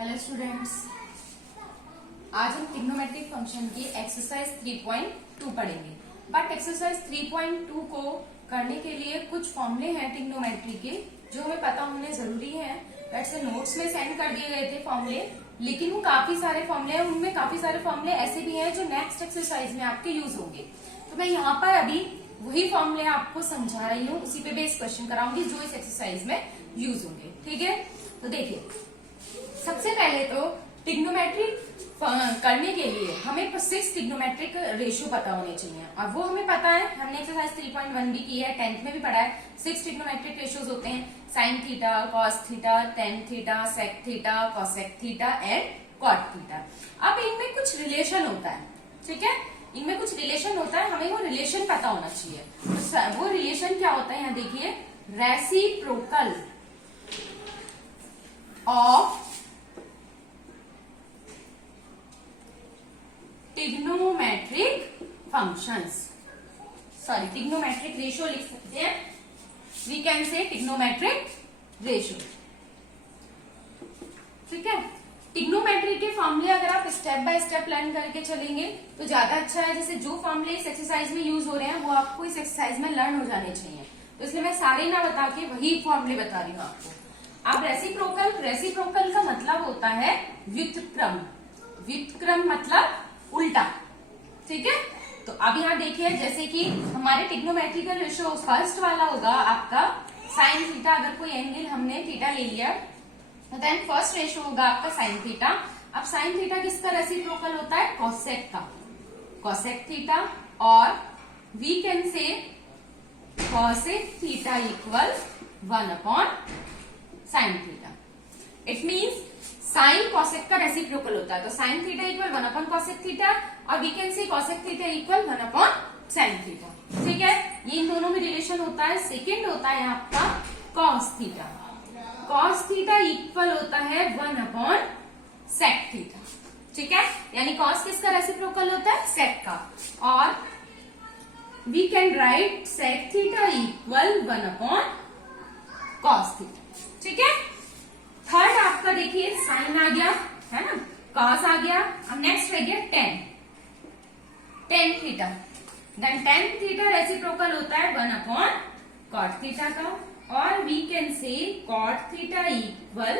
Hello students, आज हम trigonometric function की एक्सरसाइज 3.2 पढ़ेंगे। बट एक्सरसाइज 3.2 को करने के लिए कुछ फॉर्मूले हैं ट्रिग्नोमेट्री के जो हमें पता होने जरूरी है। वैसे नोट्स में सेंड कर दिए गए थे फॉर्मूले, लेकिन वो काफी सारे फॉर्मूले हैं, उनमें काफी सारे फॉर्मूले ऐसे भी हैं जो नेक्स्ट एक्सरसाइज में आपके यूज होंगे। तो मैं यहाँ पर अभी वही फॉर्मूले आपको समझा रही हूँ, उसी पे बेस क्वेश्चन कराऊंगी जो इस एक्सरसाइज में यूज होंगे। ठीक है, तो देखिए सबसे पहले तो ट्रिग्नोमेट्रिक करने के लिए हमें 6 ट्रिग्नोमेट्रिक रेशियो पता होने चाहिए, और वो हमें पता है, हमने एक्सरसाइज 3.1 भी की है, 10th में भी पढ़ा है। 6 ट्रिग्नोमेट्रिक रेशियोज होते हैं sine theta, cos theta, tan theta, sec theta, cosec theta and cot theta. अब इनमें कुछ रिलेशन होता है, ठीक है, इनमें कुछ रिलेशन होता है, हमें वो रिलेशन पता होना चाहिए। तो वो रिलेशन क्या होता है, यहाँ देखिए, reciprocal of trigonometric functions, sorry trigonometric ratio लिख सकते हैं, we can say trigonometric ratio. ठीक है, ट्रिग्नोमेट्री के फॉर्मूले अगर आप स्टेप बाय स्टेप लर्न करके चलेंगे तो ज्यादा अच्छा है। जैसे जो फॉर्मूले इस एक्सरसाइज में यूज हो रहे हैं वो आपको इस एक्सरसाइज में लर्न हो जाने चाहिए, तो इसलिए मैं सारे ना बता के वही फॉर्मूले बता रही हूँ आपको। अब रेसिप्रोकल का मतलब होता है व्युत्क्रम, व्युत्क्रम मतलब उल्टा। ठीक है, तो अब यहाँ देखिए, जैसे कि हमारे ट्रिग्नोमेट्रिकल रेशियो फर्स्ट वाला होगा आपका साइन थीटा। अगर कोई एंगल हमने थीटा ले लिया तो देन फर्स्ट रेशियो होगा आपका साइन थीटा। अब साइन थीटा किसका रेसिप्रोकल होता है, कोसेक का, कोसेक थीटा, और we can say cosec theta equal 1 sine theta. It means sine cosec का रेसिप्रोकल होता है, तो sine theta equal 1 cosec theta, और we can say cosec theta equal 1 sine theta. ठीक है, ये इन दोनों में रिलेशन होता है। सेकेंड होता है आपका cos theta, cos theta equal होता है 1 सेक थीटा। ठीक है, यानी कॉस किसका रेसिप्रोकल होता है, सेक का, और we can write sec theta equal 1 cos theta. ठीक है, थर्ड आपका देखिए साइन आ गया है ना, कॉस आ गया, अब नेक्स्ट रह गया tan theta. Then tan theta reciprocal होता है 1 कॉट थीटा का, और we can say cot theta equal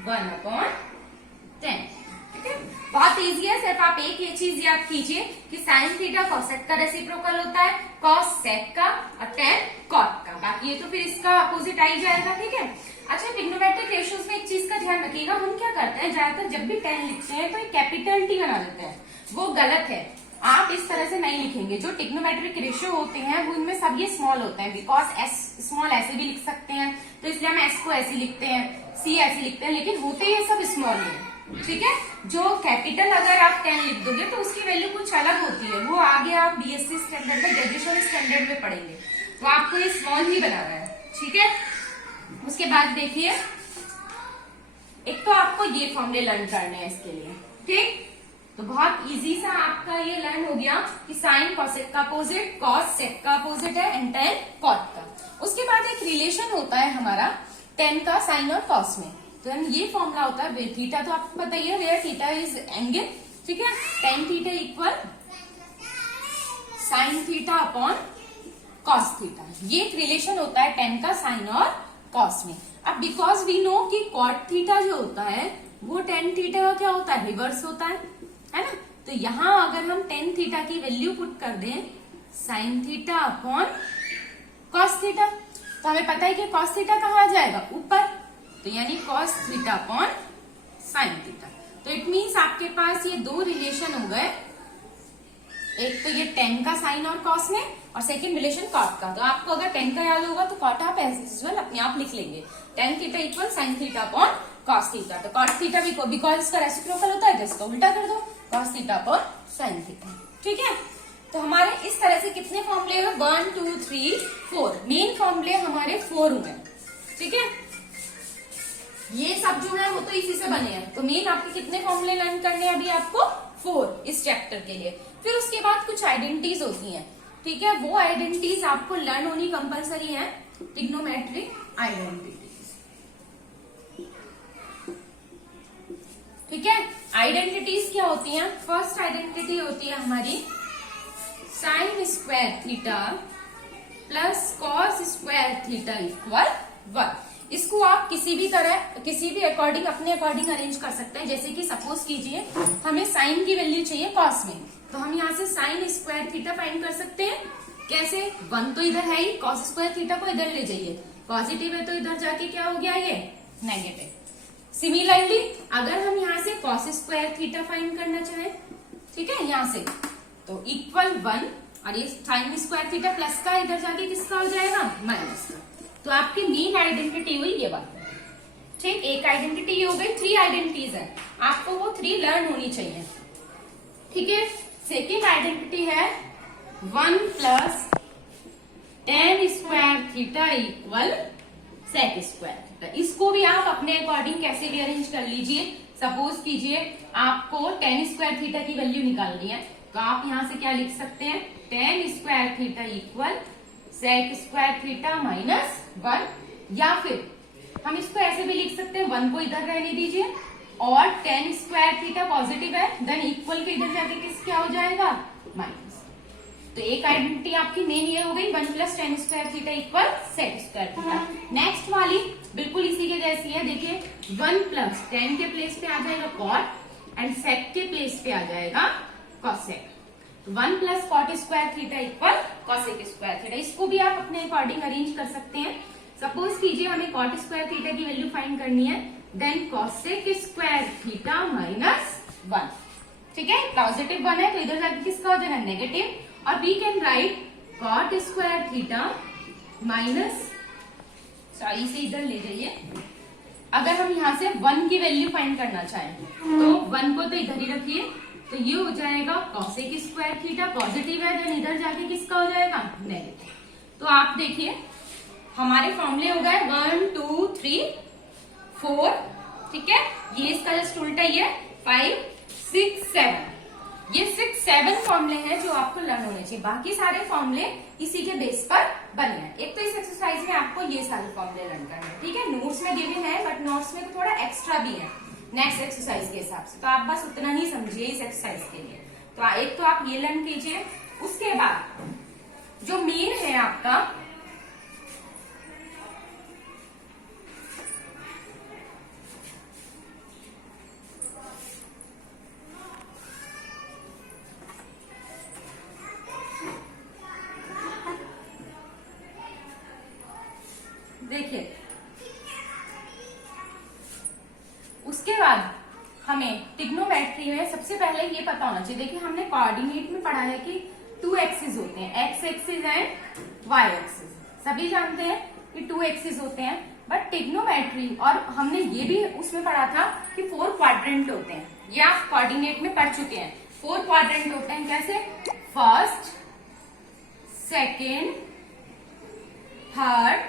1/10। ठीक है, बहुत इजी है, सिर्फ आप एक ये चीज याद कीजिए कि साइन थीटा कॉसेक का रेसिप्रोकल होता है, कॉस सेक का, और टेन कॉट का। बाकी ये तो फिर इसका अपोजिट आ ही जाएगा। ठीक है, अच्छा ट्रिग्नोमेट्रिक रेशियोज में एक चीज का ध्यान रखिएगा, हम क्या करते हैं ज्यादातर जब भी 10 लिखते हैं तो एक कैपिटल टी बना देते हैं, वो गलत है। आप इस तरह से नहीं लिखेंगे। जो ट्रिग्नोमेट्रिक रेशियो होते हैं वो इनमें सब ये स्मॉल होते हैं, बिकॉज एस स्मॉल ऐसे भी लिख सकते हैं, तो इसलिए हम एस को ऐसे लिखते हैं, सी ऐसे लिखते हैं, लेकिन होते ये सब स्मॉल है। ठीक है, जो कैपिटल अगर आप 10 लिख दोगे तो उसकी वैल्यू कुछ अलग होती है, वो आगे आप बीएससी स्टैंडर्ड में, ग्रेजुएशन स्टैंडर्ड में पढ़ेंगे, तो आपको ये स्मॉल ही बनाना है। ठीक है, उसके बाद देखिए, एक तो आपको ये फॉर्मूले लर्न करने हैं इसके लिए। ठीक, तो बहुत इजी सा आपका ये लर्न हो गया कि साइन कॉसेक का अपोजिट, कॉस सेक का अपोजिट है, एंड टेन कॉट का। उसके बाद एक रिलेशन होता है हमारा टेन का साइन और कॉस में, तो ये फॉर्मूला होता है थीटा, तो आपको पता ही है, वेयर थीटा इज एंगल। ठीक है, tan theta equal sine theta upon cos theta, ये एक रिलेशन होता है टेन का साइन और कॉस में। अब बिकॉज वी नो कि कॉट थीटा जो होता है वो टेन थीटा का क्या होता है, रिवर्स होता है ना, तो यहां अगर हम टेन थीटा की वैल्यू पुट कर दें sine theta upon cos theta, तो हमें पता है कि कॉस थीटा कहाँ आ जाएगा, ऊपर, तो यानी cos theta upon sine theta. तो इट मीन्स आपके पास ये दो रिलेशन हो गए, एक तो ये टेन का साइन और कॉस में, और सेकंड रिलेशन कॉट का। तो आपको अगर टेन का याद होगा तो कॉट आप एज यूजुअल अपने आप लिख लेंगे, tan theta equal sine theta upon cos theta. तो कॉट थीटा भी बिकॉज इसका रेसिप्रोकल होता है तो इसको उल्टा कर दो, cos theta upon sine theta. ठीक है, तो हमारे इस तरह से कितने फॉर्मूले हुए, 1 2 3 4 मेन फॉर्मूले हमारे 4 हुए। ठीक है, ये सब जो है वो तो इसी से बने हैं, तो मेन आपके कितने फॉर्मूले लर्न करने हैं अभी आपको, 4 इस चैप्टर के लिए। फिर उसके बाद कुछ आइडेंटिटीज होती हैं। ठीक है, वो आइडेंटिटीज आपको लर्न होनी कंपलसरी है, ट्रिग्नोमेट्रिक आइडेंटिटीज। ठीक है। आइडेंटिटीज क्या होती हैं? फर्स्ट आइडेंटिटी होती है हमारी sine square theta plus cos square theta equal 1। इसको आप किसी भी अकॉर्डिंग अपने अकॉर्डिंग अरेंज कर सकते हैं। जैसे कि सपोज कीजिए हमें साइन की वैल्यू चाहिए कॉस में, तो हम यहाँ से साइन स्क्वायर थीटा फाइंड कर सकते हैं। कैसे? 1 तो इधर है ही, कॉस स्क्वायर थीटा को इधर ले जाइए, पॉजिटिव है तो इधर जाके क्या हो गया, ये नेगेटिव। सिमिलरली अगर हम यहाँ से कॉस स्क्वायर थीटा फाइंड करना चाहें, ठीक है, यहाँ से तो इक्वल 1, और ये साइन स्क्वायर थीटा प्लस का इधर जाके किसका हो जाएगा, माइनस का। तो आपकी मेन आइडेंटिटी हुई ये बात, ठीक। एक आइडेंटिटी ये हो गई, 3 आइडेंटिटीज है, आपको वो 3 लर्न होनी चाहिए, ठीक है। सेकेंड आइडेंटिटी है 1 plus tan square theta equal sec square theta. इसको भी आप अपने अकॉर्डिंग कैसे भी अरेंज कर लीजिए। सपोज कीजिए आपको tan स्क्वायर थीटा की वैल्यू निकालनी है, तो आप यहां से क्या लिख सकते हैं, tan square theta equal sec square theta minus 1, या फिर हम इसको ऐसे भी लिख सकते हैं, 1 को इधर रहने दीजिए और tan स्क्वायर थीटा पॉजिटिव है, देन इक्वल के इधर जाके किस क्या हो जाएगा, माइनस। तो एक आइडेंटिटी आपकी मेन ये हो गई 1 plus tan square theta equal sec square theta. Next वाली बिल्कुल इसी के जैसी है, देखिए 1 प्लस tan के प्लेस पे आ जाएगा cot एंड sec के प्लेस पे आ जाएगा cosec। 1 plus cot square theta equal cosec square theta. इसको भी आप अपने अकॉर्डिंग अरेंज कर सकते हैं। सपोज कीजिए हमें cot स्क्वायर थीटा की वैल्यू फाइंड करनी है, then cosec square theta minus 1, ठीक है। पॉजिटिव 1 है तो इधर जाके किसका हो जाएगा, नेगेटिव, और we can write cot square theta minus, sorry इसे इधर ले जाइए, अगर हम यहाँ से 1 की वैल्यू फाइंड करना चाहें तो 1 को तो इधर ही रखिए, तो ये हो जाएगा cosec स्क्वायर थीटा, पॉजिटिव है, देन इधर जाके किसका हो जाएगा, नेगेटिव। तो आप देखिए हमारे फॉर्मूले हो गए 1 2 3 4, ठीक है। ये इसका जस्ट उल्टा ही है 5 6 7, ये 6 7 फॉर्मूले हैं जो आपको लर्न होने चाहिए। बाकी सारे फॉर्मूले इसी के बेस पर बने हैं। एक तो इस एक्सरसाइज में आपको ये सारे फॉर्मूले लर्न करने हैं, ठीक है। नोट्स में गिवन है, बट नोट्स में तो थोड़ा एक्स्ट्रा भी है नेक्स्ट एक्सरसाइज के हिसाब से, तो आप बस उतना ही समझिए इस एक्सरसाइज के लिए। तो एक तो आप ये लर्न कीजिए, उसके बाद जो मेन है आपका देखिए, उसके बाद हमें ट्रिग्नोमेट्री में सबसे पहले ये पता होना चाहिए। देखिए हमने कोऑर्डिनेट में पढ़ा है कि 2 एक्सिस होते हैं, x axis and y axis, सभी जानते हैं कि 2 एक्सिस होते हैं। बट ट्रिग्नोमेट्री, और हमने ये भी उसमें पढ़ा था कि 4 क्वाड्रेंट होते हैं, ये आप कोऑर्डिनेट में पढ़ चुके हैं। 4 क्वाड्रेंट होते हैं, कैसे, first, second, third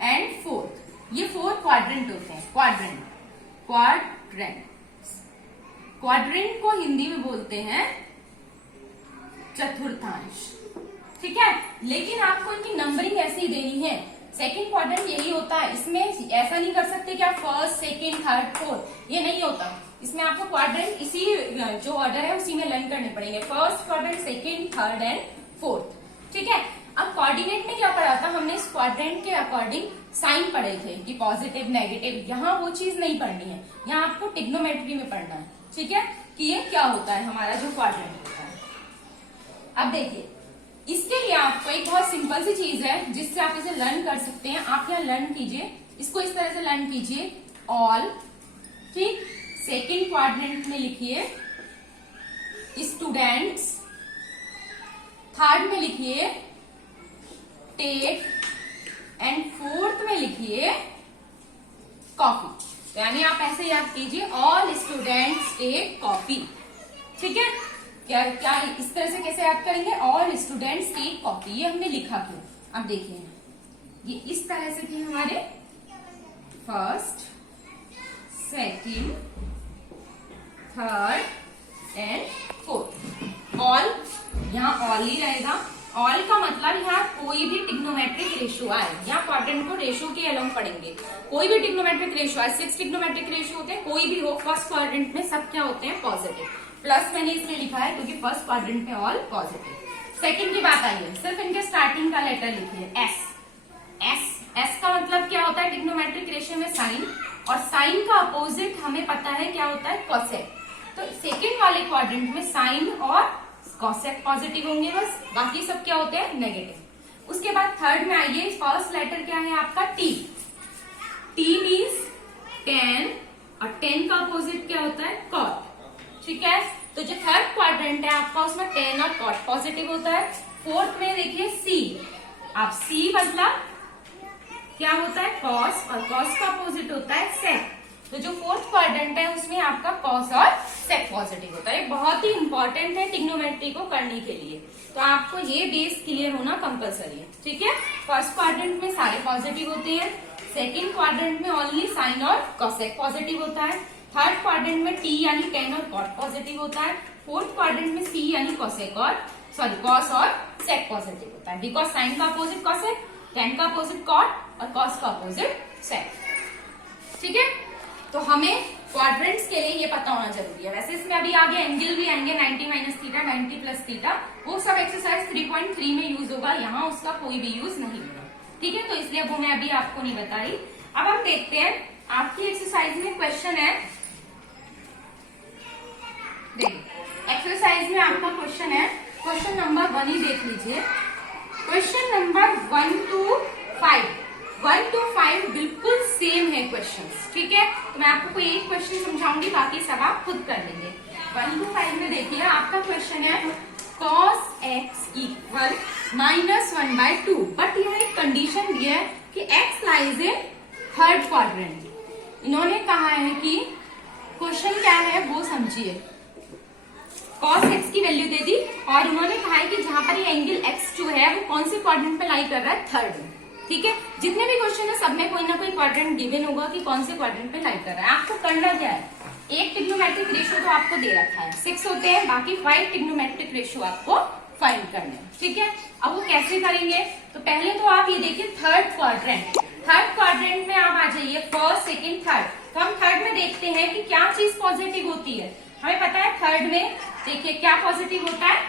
and fourth, ये 4 क्वाड्रेंट होते हैं। क्वाड्रेंट क्वाड्रेंट को हिंदी में बोलते हैं चतुर्थांश, ठीक है। लेकिन आपको इनकी नंबरिंग ऐसे ही देनी है। सेकंड क्वाड्रेंट यही होता है, इसमें ऐसा नहीं कर सकते कि आप फर्स्ट सेकंड थर्ड फोर्थ, ये नहीं होता। इसमें आपको क्वाड्रेंट इसी जो ऑर्डर है उसी में लर्न करने पड़ेंगे, first quadrant, second, third and fourth, ठीक है। अब कोऑर्डिनेट में क्या पढ़ा था हमने, इस क्वाड्रेंट के अकॉर्डिंग साइन पढ़े थे कि पॉजिटिव नेगेटिव, यहाँ वो चीज नहीं पढ़नी है, यहाँ आपको ट्रिग्नोमेट्री में पढ़ना है, ठीक है, कि ये क्या होता है हमारा जो क्वाड्रेंट होता है। अब देखिए इसके लिए आपको एक बहुत सिंपल सी चीज है जिससे आप इसे लर्न कर सकते हैं। आप यहाँ लर्न कीजिए, इसको इस तरह से लर्न कीजिए, ऑल, ठीक। सेकेंड क्वाड्रेंट में लिखिए स्टूडेंट्स, थर्ड में लिखिए टेक एंड फोर्थ में लिखिए कॉफी। तो यानी आप ऐसे याद कीजिए, ऑल स्टूडेंट्स टेक कॉफी, ठीक है। क्या क्या इस तरह से कैसे याद करेंगे, ऑल स्टूडेंट्स टेक कॉफी, ये हमने लिखा क्यों। अब देखिए ये इस तरह से थे हमारे first, second, third and fourth. All, यहाँ ऑल ही रहेगा, ऑल का मतलब यहाँ कोई भी ट्रिग्नोमेट्रिक रेशियो आए, यहाँ क्वाड्रेंट को रेशियो के अलोंग पढ़ेंगे, कोई भी ट्रिग्नोमेट्रिक रेशियो आए, 6 ट्रिग्नोमेट्रिक रेशियो होते हैं, कोई भी हो फर्स्ट क्वाड्रेंट में सब क्या होते हैं पॉजिटिव। प्लस मैंने इसलिए लिखा है क्योंकि फर्स्ट क्वाड्रेंट में ऑल पॉजिटिव। सेकंड की बात आई है, सिर्फ इनके स्टार्टिंग का लेटर लिखिए एस। एस का मतलब क्या होता है ट्रिग्नोमेट्रिक रेशियो में साइन, और साइन का अपोजिट हमें पता है क्या होता है कोसेक। तो सेकंड वाले क्वाड्रेंट में साइन और कोसेक पॉजिटिव होंगे बस, बाकी सब क्या होते हैं नेगेटिव। उसके बाद थर्ड में आइए, फर्स्ट लेटर क्या है आपका टी। टी मीन्स टेन, और टेन का अपोजिट क्या होता है कॉट। ठीक है, तो जो थर्ड क्वाड्रेंट है आपका उसमें टेन और कॉट पॉजिटिव होता है। फोर्थ में देखिए सी, आप सी मतलब क्या होता है कॉस, और कॉस का अपोजिट होता है सेक। तो जो फोर्थ क्वाड्रेंट है उसमें आपका कॉस और सेक पॉजिटिव होता है। बहुत ही इंपॉर्टेंट है ट्रिग्नोमेट्री को करने के लिए, तो आपको ये बेस क्लियर होना कंपलसरी है। ठीक है, फर्स्ट क्वाड्रेंट में सारे पॉजिटिव होते हैं, सेकंड क्वाड्रेंट में ओनली साइन और कॉसेक पॉजिटिव होता है, थर्ड क्वाड्रेंट में टी यानी टेन और कॉट पॉजिटिव होता है, फोर्थ क्वाड्रेंट में सी यानी कॉसेक और कॉस और सेक पॉजिटिव होता है। बिकॉज साइन का अपोजिट कॉसेक, टेन का अपोजिट कॉट और कॉस का अपोजिट सेक। ठीक है, तो हमें क्वाड्रेंट्स के लिए ये पता होना जरूरी है। वैसे इसमें अभी आगे एंगल भी आएंगे, 90 माइनस थीटा, 90 प्लस थीटा, वो सब एक्सरसाइज 3.3 में यूज होगा, यहाँ उसका कोई भी यूज नहीं होगा। ठीक है, तो इसलिए वो मैं अभी आपको नहीं बता रही। अब हम देखते हैं आपकी एक्सरसाइज में क्वेश्चन है। देखिए एक्सरसाइज में आपका क्वेश्चन है, क्वेश्चन नंबर 1 ही देख लीजिए। क्वेश्चन नंबर 1 to 5 बिल्कुल सेम है क्वेश्चंस। ठीक है, तो मैं आपको कोई एक क्वेश्चन समझाऊंगी, बाकी सब आप खुद कर लेंगे। 1 to 5 में देखिए आपका क्वेश्चन है cos x इक्वल -1/2, बट यह एक कंडीशन दी है कि x lies in third quadrant. इन्होंने कहा है कि क्वेश्चन क्या है वो समझिए। cos x की वैल्यू दे दी, और उन्होंने कहा है कि जहां पर ये एंगल x जो है वो कौन से क्वाड्रेंट पे लाई कर रहा है, थर्ड में। ठीक है, जितने भी क्वेश्चन है सब में कोई ना कोई क्वाड्रेंट गिवन होगा कि कौन से क्वाड्रेंट पे लाई कर रहा है। आपको करना क्या है, एक ट्रिग्नोमेट्रिक रेशियो तो आपको दे रखा है, 6 होते हैं, बाकी 5 ट्रिग्नोमेट्रिक रेशियो आपको फाइंड करने हैं। ठीक है, अब वो कैसे करेंगे, तो पहले तो आप ये देखिए थर्ड क्वाड्रेंट में आप आ जाइए, फर्स्ट सेकंड थर्ड। तो हम थर्ड में देखते हैं कि क्या चीज पॉजिटिव होती है। हमें पता है थर्ड में देखिए क्या पॉजिटिव होता है,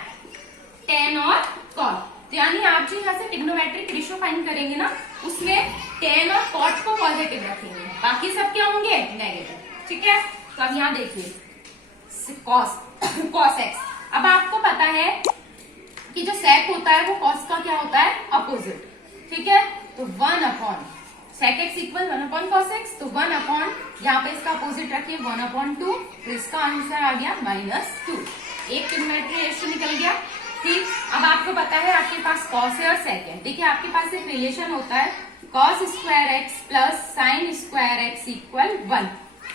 टेन और कॉट। तो यानी आप जो यहाँ से ट्रिग्नोमेट्रिक रेशियो फाइंड करेंगे ना, उसमें टेन और कॉट को पॉजिटिव रखेंगे, बाकी सब क्या होंगे नेगेटिव। ठीक है, तो अब यहाँ देखिए cos x। अब आपको पता है कि जो सेक होता है वो cos का क्या होता है अपोजिट। ठीक है, तो 1 upon sec x equal 1 upon cos x, तो 1 अपॉन यहाँ पे इसका अपोजिट रखिए 1/2, तो इसका आंसर आ गया -2। एक ट्रिग्नोमेट्रिक रेशियो निकल गया। ठीक, अब आपको पता है आपके पास cos है और sec है। देखिए आपके पास एक रिलेशन होता है cos square x plus sine square x equal 1।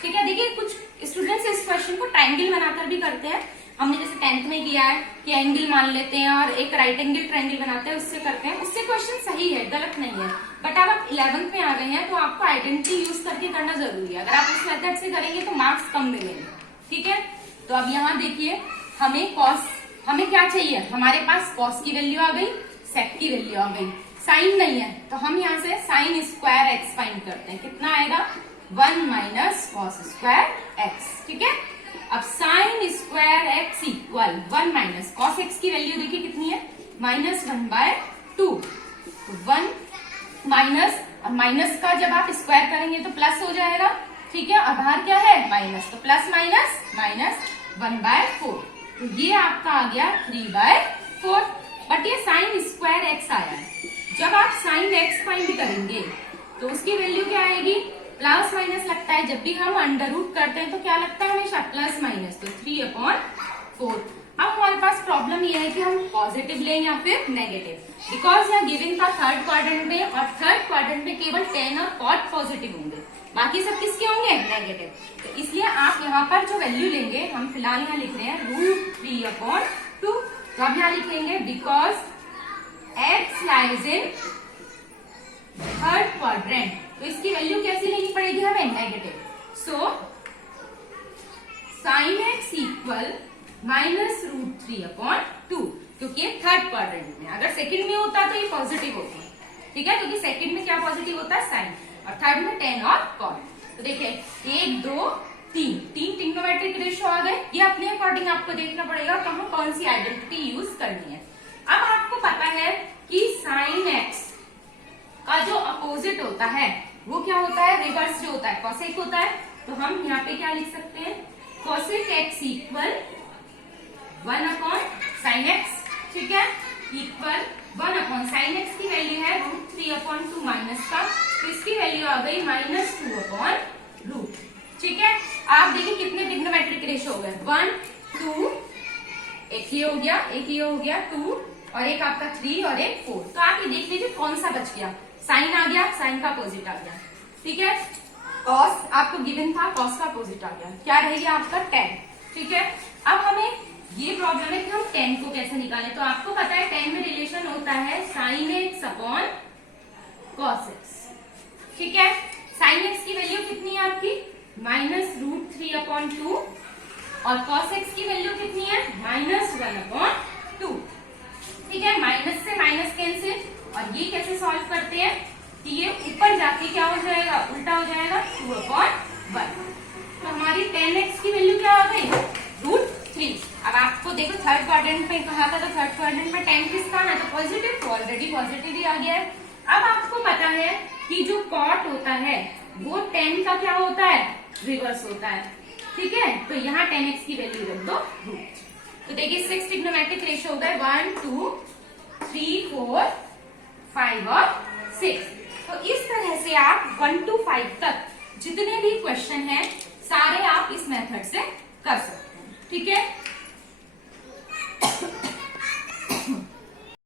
ठीक है, देखिए कुछ स्टूडेंट्स इस क्वेश्चन को ट्रायंगल बनाकर भी करते हैं। हमने जैसे 10th में किया है कि एंगल मान लेते हैं और एक राइट एंगल ट्रायंगल बनाते हैं, उससे करते हैं, उससे क्वेश्चन सही है, गलत नहीं है। बट अब आप 11th में आ गए हैं तो आपको आइडेंटिटी यूज करके करना जरूरी है। अगर आप उस मेथड से करेंगे तो मार्क्स कम मिलेंगे। ठीक है, तो अब यहाँ देखिए हमें क्या चाहिए, हमारे पास cos की वैल्यू आ गई, sec की वैल्यू आ गई, साइन नहीं है तो हम यहाँ से साइन स्क्वायर x फाइंड करते हैं। कितना आएगा 1 माइनस cos स्क्वायर x। ठीक है, अब sine square x equal 1 minus cos x की वैल्यू देखिए कितनी है -1/2। 1 माइनस, अब माइनस का जब आप स्क्वायर करेंगे तो प्लस हो जाएगा। ठीक है, अब बाहर क्या है माइनस, तो प्लस माइनस -1/4, तो ये आपका आ गया 3/4। बट ये साइन स्क्वायर x आया है, जब आप साइन x फाइंड करेंगे तो उसकी वैल्यू क्या आएगी, प्लस माइनस लगता है, जब भी हम अंडर रूट करते हैं तो क्या लगता है हमेशा प्लस माइनस, तो 3/4। अब हमारे पास प्रॉब्लम ये है कि हम पॉजिटिव लें या फिर नेगेटिव, बिकॉज यहाँ गिवन था थर्ड क्वाड्रेंट में, और थर्ड क्वाड्रेंट में केवल टेन और कॉट पॉजिटिव होंगे, बाकी सब किसके होंगे नेगेटिव। तो इसलिए आप यहाँ पर जो वैल्यू लेंगे, हम फिलहाल यहाँ लिख रहे हैं √3/2, तो आप यहाँ लिखेंगे because x lies in third quadrant, तो इसकी वैल्यू कैसी लेनी पड़ेगी हमें negative. So sine x equal -√3/2, क्योंकि ये थर्ड क्वाड्रेंट में। अगर सेकंड में होता तो ये पॉजिटिव होता, ठीक है, क्योंकि सेकंड में क्या पॉजिटिव होता है, साइन, और थर्ड में टेन और कॉट। तो देखिए 1 2 3 ट्रिग्नोमेट्रिक रेशियो आ गए। ये अपने अकॉर्डिंग आपको देखना पड़ेगा कहाँ कौन सी आइडेंटिटी यूज करनी है। अब आपको पता है कि साइन एक्स का जो अपोजिट होता है वो क्या होता है, रिवर्स जो होता है कॉसेक होता है। तो हम यहाँ पे क्या लिख सकते हैं, cosec x equal 1 upon sine x, ठीक है, इक्वल 1 अपॉन साइन एक्स की वैल्यू है √3/2 माइनस का, तो इसकी वैल्यू आ गई -2 अपॉन रूट, ठीक है। आप देखिए कितने ट्रिग्नोमेट्रिक रेशियो हो गए, 1 2, एक ये हो गया, एक ये हो गया 2, और एक आपका 3 और एक 4। तो आप ये देख लीजिए कौन सा बच गया, साइन आ गया, साइन का अपोजिट आ गया, ठीक है। कॉस आपको गिवन था, कॉस का अपोजिट आ गया, क्या रहेगा आपका tan, ठीक है। अब हमें ये प्रॉब्लम है कि हम tan को कैसे निकालें। तो आपको पता है tan में रिलेशन होता है sin x upon cos x, ठीक है। sin x की वैल्यू कितनी है आपकी, -√3/2, और cos x की वैल्यू कितनी है, -1/2, ठीक है। माइनस से माइनस कैंसिल, और ये कैसे सॉल्व करते हैं कि ये ऊपर जाके क्या हो जाएगा, उल्टा हो जाएगा, 2/1। तो हमारी tan x की वैल्यू क्या आ गई, √3। अब आपको देखो थर्ड क्वाड्रेंट में कहा था, तो थर्ड क्वाड्रेंट में tan किसका है, तो पॉजिटिव, तो ऑलरेडी पॉजिटिव ही आ गया है। अब आपको पता है कि जो कॉट होता है वो tan का क्या होता है, रिवर्स होता है, ठीक है। तो यहाँ tan x की वैल्यू रख दो रूट। तो देखिए 6 ट्रिग्नोमेट्रिक रेशियो हो गए, 1 2 3 4 5 और 6। तो इस तरह से आप 1 to 5 तक जितने भी क्वेश्चन हैं सारे आप इस मेथड से कर सकते हैं, ठीक है।